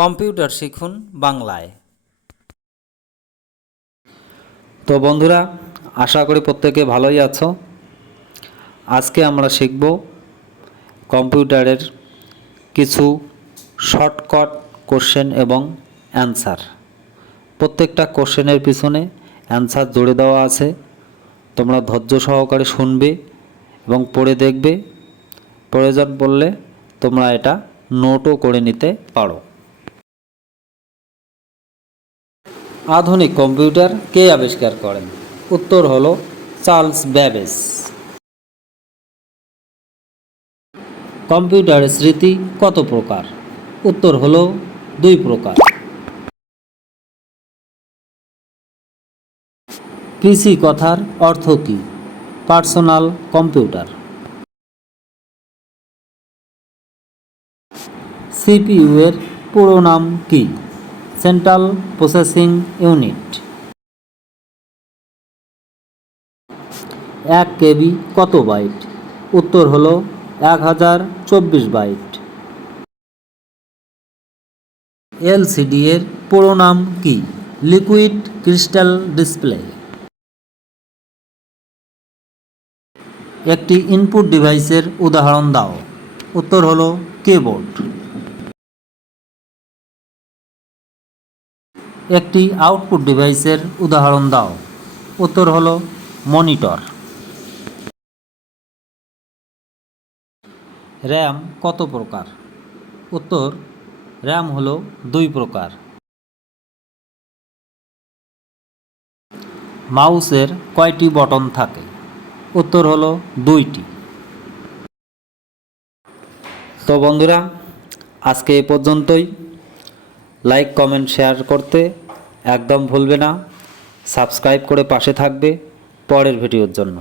Computer শিখুন বাংলায়। তো বন্ধুরা, আশা করি প্রত্যেকে ভালোই আছো। আজকে আমরা শিখব কম্পিউটারের কিছু শর্টকাট কোশ্চেন এবং অ্যান্সার। প্রত্যেকটা কোশ্চেনের পিছনে অ্যান্সার জুড়ে দেওয়া আছে। তোমরা ধৈর্য সহকারে শুনবে এবং পড়ে দেখবে। প্রয়োজন পড়লে তোমরা এটা নোটও করে নিতে পারো। আধুনিক কম্পিউটার কে আবিষ্কার করেন? উত্তর হলো চার্লস ব্যাবেজ। কম্পিউটারের স্মৃতি কত প্রকার? উত্তর হলো 2 প্রকার। পিসি কথার অর্থ কী? Personal computer. সিপিইউ এর পুরো নাম কী? Central processing unit. 1 কেবি কত বাইট? উত্তর হলো 1024 বাইট। এলসিডি এর পুরো নাম কী? Liquid crystal display. একটি ইনপুট ডিভাইসের উদাহরণ দাও। উত্তর হলো কিবোর্ড। একটি আউটপুট ডিভাইসের উদাহরণ দাও। উত্তর হলো মনিটর। র্যাম কত প্রকার? উত্তর, র্যাম হলো 2 প্রকার। মাউসের কয়টি বটন থাকে? উত্তর হলো 2টি। তো বন্ধুরা, আজকে এ পর্যন্তই। লাইক, কমেন্ট, শেয়ার করতে একদম ভুলবে না। সাবস্ক্রাইব করে পাশে থাকবে পরের ভিডিওর জন্য।